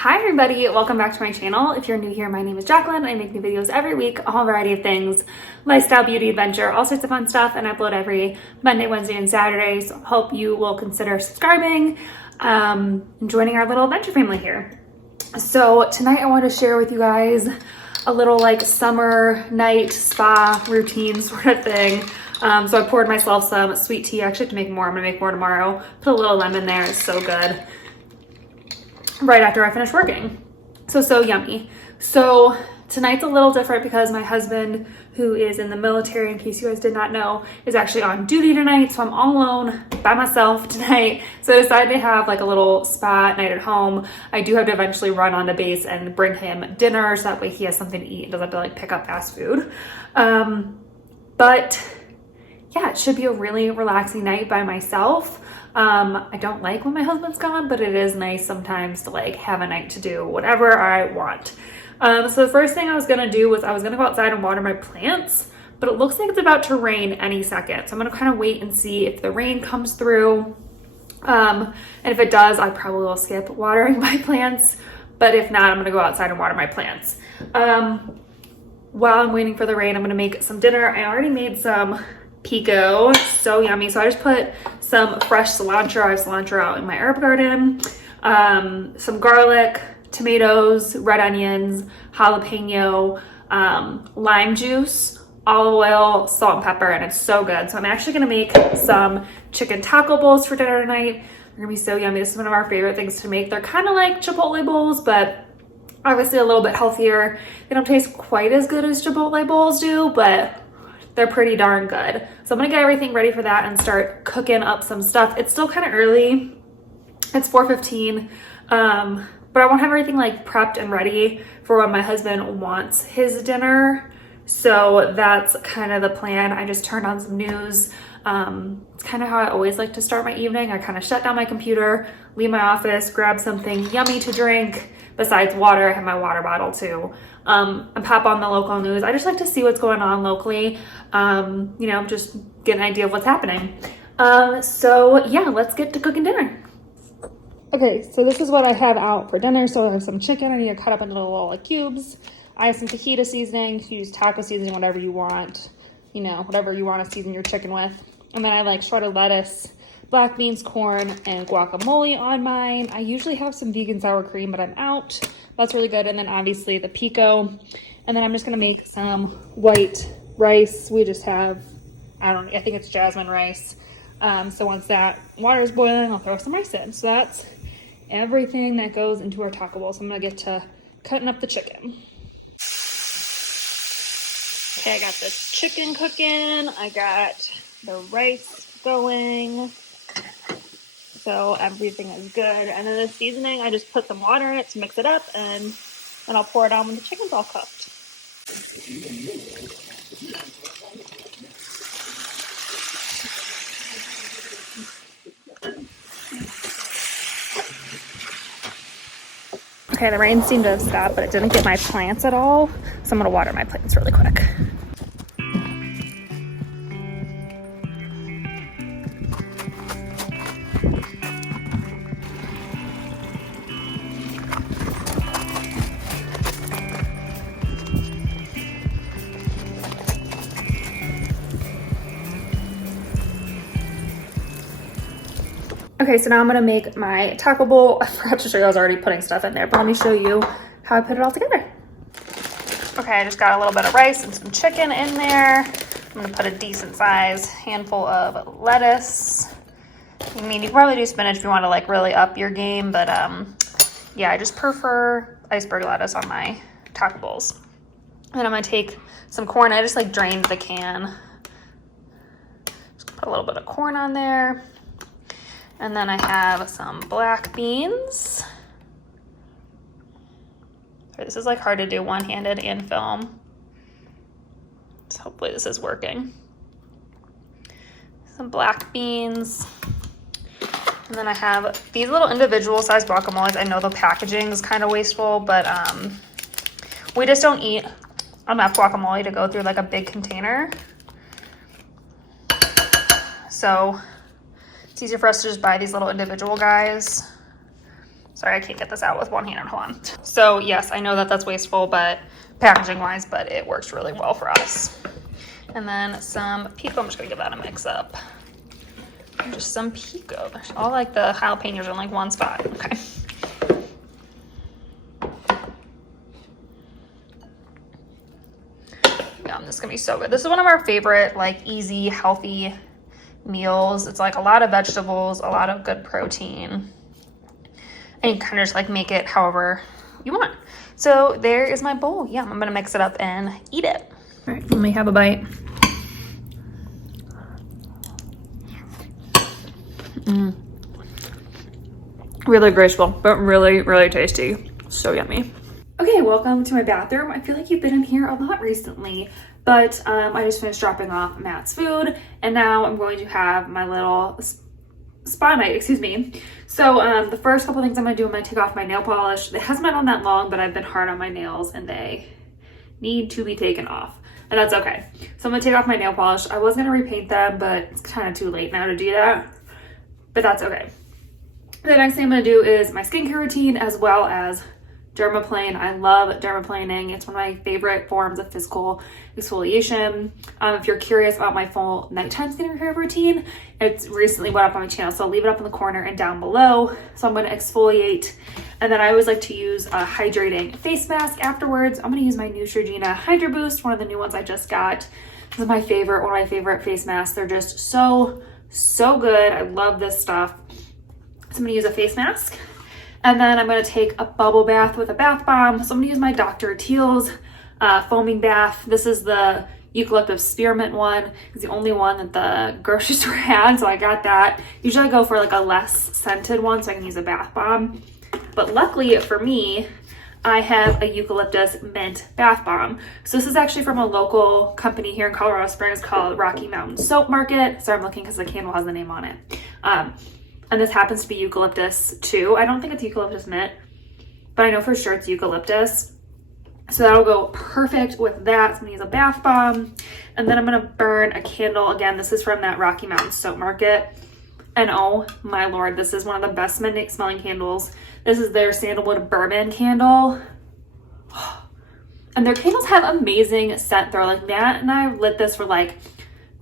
Hi everybody, welcome back to my channel. If you're new here, my name is Jacqueline. I make new videos every week, a whole variety of things, lifestyle, beauty, adventure, all sorts of fun stuff, and I upload every Monday, Wednesday, and Saturday, so hope you will consider subscribing and joining our little adventure family here. So tonight I want to share with you guys a little like summer night spa routine sort of thing. So I poured myself some sweet tea. I actually have to make more. I'm gonna make more tomorrow. Put a little lemon there, it's so good. Right after I finish working. So yummy. So tonight's a little different because my husband, who is in the military, in case you guys did not know, is actually on duty tonight. So I'm all alone by myself tonight. So I decided to have like a little spa night at home. I do have to eventually run onto base and bring him dinner so that way he has something to eat and doesn't have to like pick up fast food. But yeah, it should be a really relaxing night by myself. I don't like when my husband's gone, but it is nice sometimes to like have a night to do whatever I want. So the first thing I was gonna do was I was gonna go outside and water my plants, but it looks like it's about to rain any second. So I'm gonna kind of wait and see if the rain comes through. And if it does, I probably will skip watering my plants. But if not, I'm gonna go outside and water my plants. While I'm waiting for the rain, I'm gonna make some dinner. I already made some pico, so yummy. So I just put some fresh cilantro. I have cilantro out in my herb garden, some garlic, tomatoes, red onions, jalapeno, lime juice, olive oil, salt and pepper, and it's so good. So I'm actually gonna make some chicken taco bowls for dinner tonight. They're gonna be so yummy. This is one of our favorite things to make. They're kind of like Chipotle bowls, but obviously a little bit healthier. They don't taste quite as good as Chipotle bowls do, but they're pretty darn good. So I'm gonna get everything ready for that and start cooking up some stuff. It's still kind of early. It's 4:15, but I want to have everything like prepped and ready for when my husband wants his dinner. So that's kind of the plan. I just turned on some news. It's kind of how I always like to start my evening. I kind of shut down my computer, leave my office, grab something yummy to drink. Besides water, I have my water bottle too. And pop on the local news. I just like to see what's going on locally. You know, just get an idea of what's happening. So yeah, let's get to cooking dinner. Okay, so this is what I have out for dinner. So I have some chicken I need to cut up into little like, cubes. I have some fajita seasoning. You can use taco seasoning, whatever you want. You know, whatever you want to season your chicken with. And then I like shredded lettuce, black beans, corn, and guacamole on mine. I usually have some vegan sour cream, but I'm out. That's really good. And then obviously the pico. And then I'm just gonna make some white rice. We just have, I think it's jasmine rice. So once that water is boiling, I'll throw some rice in. So that's everything that goes into our taco bowl. So I'm gonna get to cutting up the chicken. Okay, I got the chicken cooking. I got the rice going. So everything is good. And then the seasoning, I just put some water in it to mix it up, and then I'll pour it on when the chicken's all cooked. Okay, the rain seemed to have stopped, but it didn't get my plants at all. So I'm gonna water my plants really quick. Okay, so now I'm gonna make my taco bowl. I forgot to show you, I was already putting stuff in there, but let me show you how I put it all together. Okay, I just got a little bit of rice and some chicken in there. I'm gonna put a decent size handful of lettuce. I mean, you can probably do spinach if you wanna like really up your game, but yeah, I just prefer iceberg lettuce on my taco bowls. And I'm gonna take some corn. I just like drained the can. Just put a little bit of corn on there. And then I have some black beans. This is like hard to do one-handed and film. So hopefully this is working. Some black beans. And then I have these little individual sized guacamoles. I know the packaging is kind of wasteful, but we just don't eat enough guacamole to go through like a big container. So it's easier for us to just buy these little individual guys. Sorry, I can't get this out with one hand. Hold on. So yes, I know that that's wasteful, but packaging wise, but it works really well for us. And then some pico. I'm just gonna give that a mix up. And just some pico. All like the jalapenos are in like one spot. Okay. Yum, this is gonna be so good. This is one of our favorite, like, easy, healthy meals. It's like a lot of vegetables, a lot of good protein. And you kind of just like make it however you want. So there is my bowl. Yeah, I'm gonna mix it up and eat it. All right, let me have a bite. Really graceful, but really, really tasty. So yummy. Okay, welcome to my bathroom. I feel like you've been in here a lot recently, but I just finished dropping off Matt's food, and now I'm going to have my little spa night, excuse me. So the first couple things I'm gonna do, I'm gonna take off my nail polish. It hasn't been on that long, but I've been hard on my nails and they need to be taken off, and that's okay. So I'm gonna take off my nail polish. I was gonna repaint them, but it's kind of too late now to do that, but that's okay. The next thing I'm gonna do is my skincare routine as well as Dermaplane. I love dermaplaning. It's one of my favorite forms of physical exfoliation. If you're curious about my full nighttime skincare routine, it's recently went up on my channel, so I'll leave it up in the corner and down below. So I'm going to exfoliate, and then I always like to use a hydrating face mask afterwards. I'm going to use my Neutrogena Hydra Boost, one of the new ones I just got. This is my favorite, one of my favorite face masks. They're just so good. I love this stuff. So I'm going to use a face mask. And then I'm going to take a bubble bath with a bath bomb. So I'm going to use my Dr. Teal's foaming bath. This is the eucalyptus spearmint one. It's the only one that the grocery store had, so I got that. Usually I go for like a less scented one so I can use a bath bomb. But luckily for me, I have a eucalyptus mint bath bomb. So this is actually from a local company here in Colorado Springs called Rocky Mountain Soap Market. Sorry, I'm looking because the candle has the name on it. And this happens to be eucalyptus too. I don't think it's eucalyptus mint, but I know for sure it's eucalyptus. So that'll go perfect with that. So I'm gonna use a bath bomb, and then I'm gonna burn a candle. Again, this is from that Rocky Mountain Soap Market. And oh my Lord, this is one of the best smelling candles. This is their sandalwood bourbon candle. And their candles have amazing scent. They're like, Matt and I lit this for like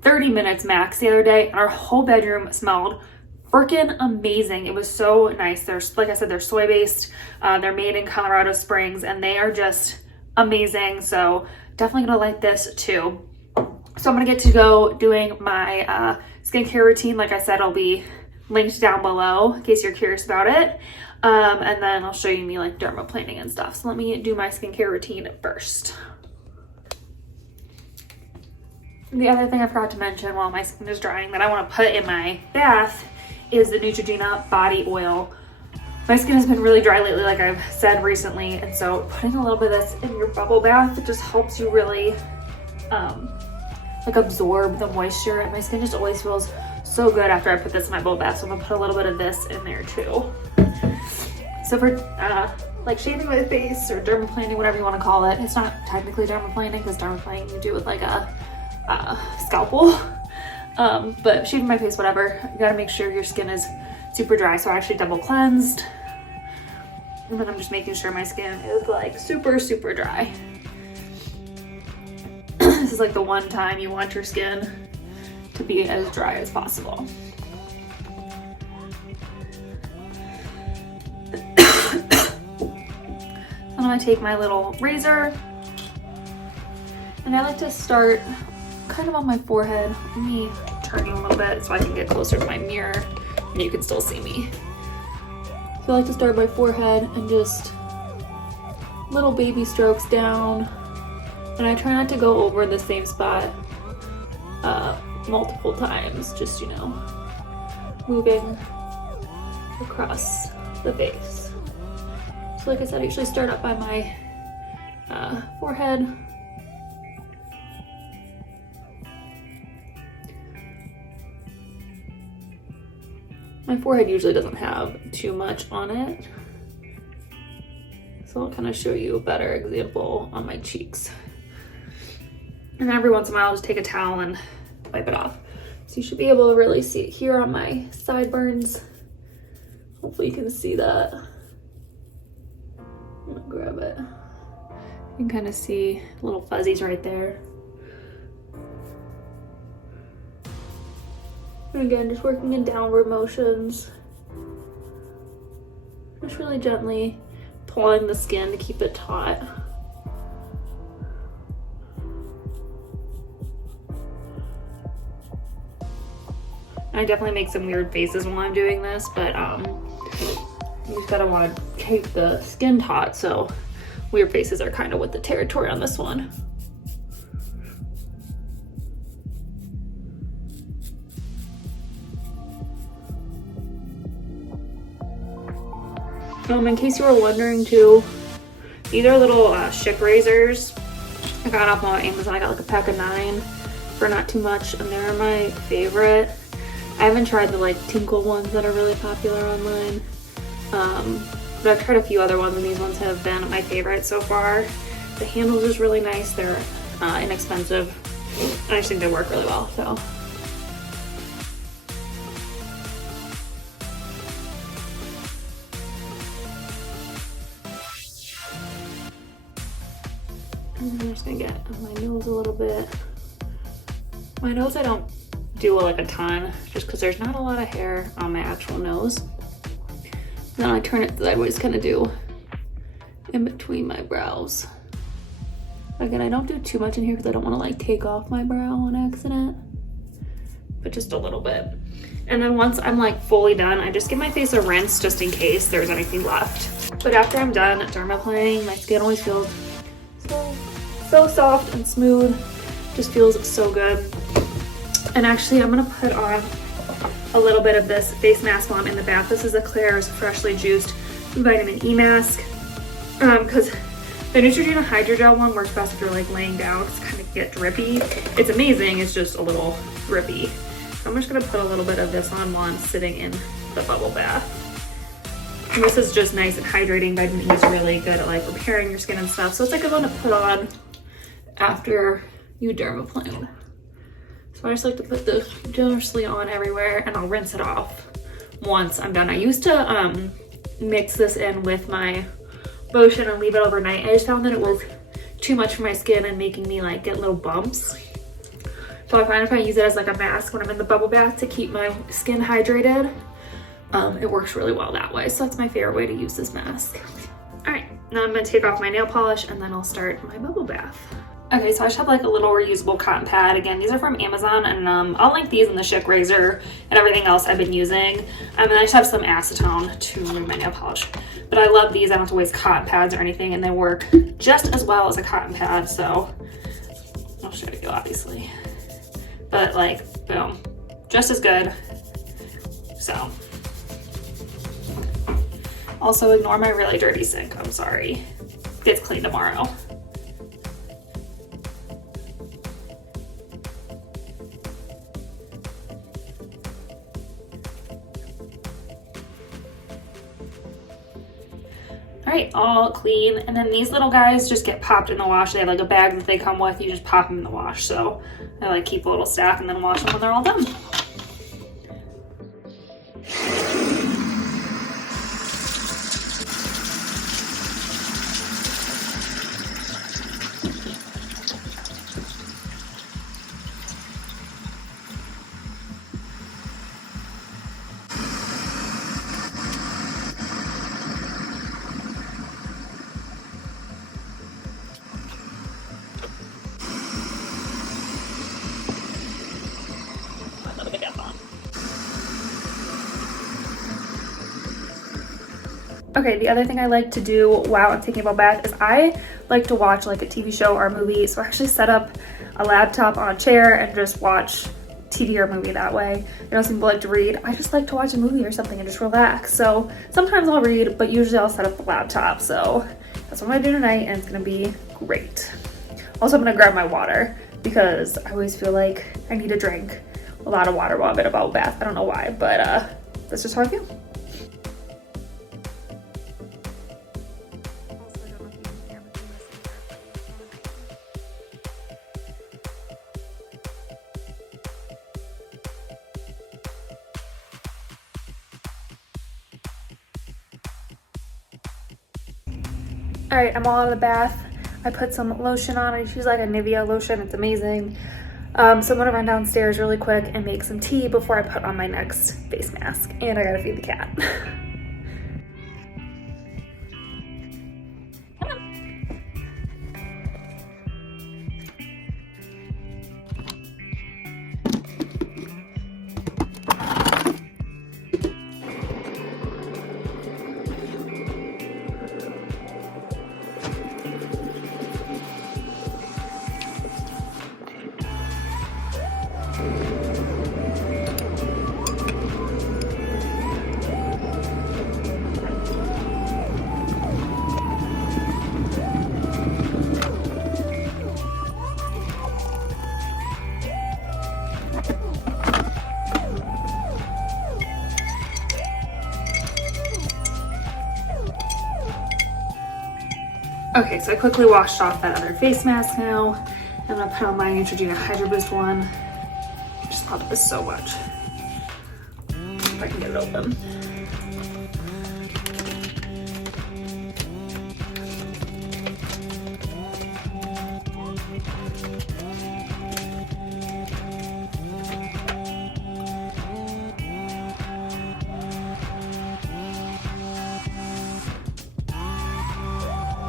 30 minutes max the other day, and our whole bedroom smelled freaking amazing. It was so nice. They're, like I said, they're soy based. They're made in Colorado Springs, and they are just amazing. So definitely gonna like this too. So I'm gonna get to go doing my skincare routine. Like I said, it'll be linked down below in case you're curious about it. And then I'll show you me like dermaplaning and stuff. So let me do my skincare routine first. The other thing I forgot to mention while my skin is drying that I want to put in my bath is the Neutrogena body oil. My skin has been really dry lately, like I've said recently, and so putting a little bit of this in your bubble bath, it just helps you really like absorb the moisture, and my skin just always feels so good after I put this in my bubble bath. So I'm gonna put a little bit of this in there too. So for like shaving my face or dermaplaning, whatever you want to call it, it's not technically dermaplaning because dermaplaning you do with like a scalpel. But shaving my face, whatever, you gotta make sure your skin is super dry. So I actually double cleansed, and then I'm just making sure my skin is like super dry. This is like the one time you want your skin to be as dry as possible. I'm gonna take my little razor, and I like to start kind of on my forehead. Let me turn you a little bit so I can get closer to my mirror and you can still see me. So I like to start my forehead and just little baby strokes down, and I try not to go over the same spot multiple times, just, you know, moving across the face. So like I said, I usually start up by my forehead. My forehead usually doesn't have too much on it, so I'll kind of show you a better example on my cheeks. And then every once in a while, I'll just take a towel and wipe it off. So you should be able to really see it here on my sideburns. Hopefully you can see that. grab it. You can kind of see little fuzzies right there. And again, just working in downward motions. Just really gently pulling the skin to keep it taut. I definitely make some weird faces while I'm doing this, but you just gotta want to keep the skin taut, so weird faces are kind of with the territory on this one. In case you were wondering too, these are little Schick razors. I got off on Amazon. I got like a pack of 9 for not too much, and they're my favorite. I haven't tried the like tinkle ones that are really popular online, but I've tried a few other ones, and these ones have been my favorite so far. The handle's just really nice. They're inexpensive. I just think they work really well. So. And I'm just gonna get on my nose a little bit. My nose I don't do like a ton, just because there's not a lot of hair on my actual nose. Then I turn it sideways, kind of do in between my brows. Again, I don't do too much in here because I don't want to like take off my brow on accident, but just a little bit. And then once I'm like fully done, I just give my face a rinse just in case there's anything left. But after I'm done dermaplaning, my skin always feels so soft and smooth. Just feels so good. And actually, I'm gonna put on a little bit of this face mask while I'm in the bath. This is a Claire's freshly juiced vitamin E mask, because the Neutrogena Hydrogel one works best if you're like laying down, because kind of get drippy. It's amazing, it's just a little drippy. So I'm just gonna put a little bit of this on while I'm sitting in the bubble bath. And this is just nice and hydrating. Vitamin E is really good at like repairing your skin and stuff. So it's like a good one to put on after you dermaplane. So I just like to put this generously on everywhere, and I'll rinse it off once I'm done. I used to mix this in with my lotion and leave it overnight. I just found that it was too much for my skin and making me like get little bumps. So I find if I use it as like a mask when I'm in the bubble bath to keep my skin hydrated, it works really well that way. So that's my favorite way to use this mask. All right, now I'm gonna take off my nail polish and then I'll start my bubble bath. Okay, so I just have like a little reusable cotton pad. Again, these are from Amazon, and I'll link these in the Schick razor and everything else I've been using. And I just have some acetone to remove my nail polish. But I love these. I don't have to waste cotton pads or anything, and they work just as well as a cotton pad. So I'll show you, obviously. But like, boom, just as good. So also ignore my really dirty sink. I'm sorry. Gets cleaned tomorrow. All right, all clean. And then these little guys just get popped in the wash. They have like a bag that they come with. You just pop them in the wash. So I like keep a little stack and then wash them when they're all done. Okay, the other thing I like to do while I'm taking a bubble bath is I like to watch like a TV show or a movie. So I actually set up a laptop on a chair and just watch TV or a movie that way. I know some people like to read. I just like to watch a movie or something and just relax. So sometimes I'll read, but usually I'll set up the laptop. So that's what I'm gonna do tonight, and it's gonna be great. Also, I'm gonna grab my water because I always feel like I need to drink a lot of water while I'm in a bubble bath. I don't know why, but that's just how I feel. All right, I'm all out of the bath. I put some lotion on. I use like a Nivea lotion. It's amazing. So I'm gonna run downstairs really quick and make some tea before I put on my next face mask. And I gotta feed the cat. Okay, so I quickly washed off that other face mask now. I'm gonna put on my Neutrogena Hydro Boost one. Just love this so much. If I can get it open.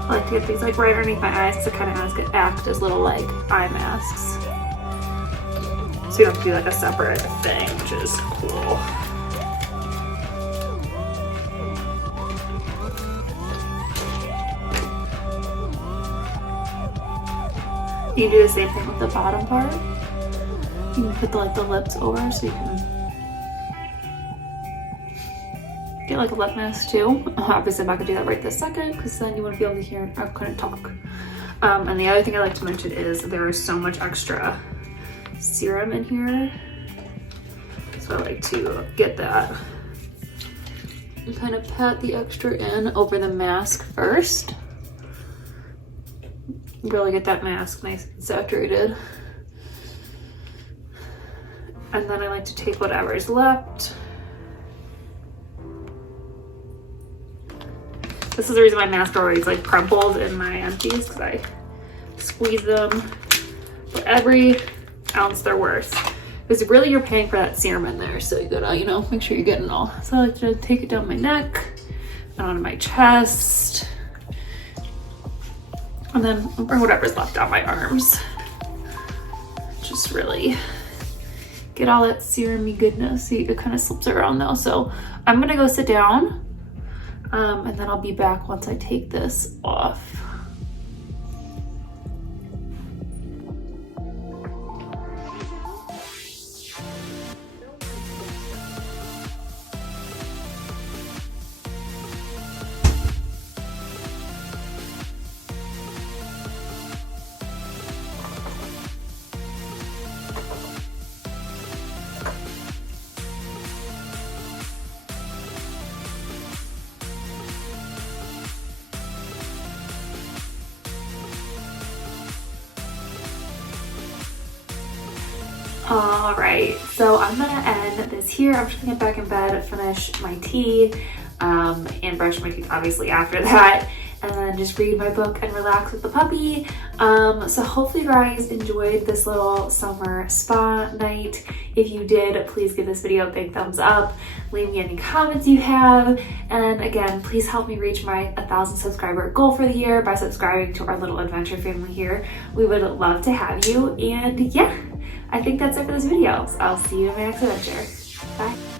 I like to get these like right underneath my eyes to kind of act as little like eye masks. So you don't have to do like a separate thing, which is cool. You can do the same thing with the bottom part. You can put the lips over so you can get like a lip mask too. Obviously I'm not gonna do that right this second because then you wouldn't be able to hear, I couldn't talk. And the other thing I like to mention is there is so much extra serum in here. So I like to get that and kind of pat the extra in over the mask first. Really get that mask nice and saturated. And then I like to take whatever is left. This is the reason my masks are always like crumpled in my empties, because I squeeze them for every ounce they're worth. Because really you're paying for that serum in there, so you gotta, you know, make sure you're getting it all. So I like to take it down my neck and onto my chest, and then bring whatever's left down my arms. Just really get all that serum-y goodness. See, it kind of slips around though. So I'm gonna go sit down. And then I'll be back once I take this off. All right, so I'm gonna end this here. I'm just gonna get back in bed, finish my tea, and brush my teeth obviously after that, and then just read my book and relax with the puppy. So hopefully you guys enjoyed this little summer spa night. If you did, please give this video a big thumbs up. Leave me any comments you have. And again, please help me reach my 1,000 subscriber goal for the year by subscribing to our little adventure family here. We would love to have you. And yeah, I think that's it for this video. So I'll see you in my next adventure. Bye.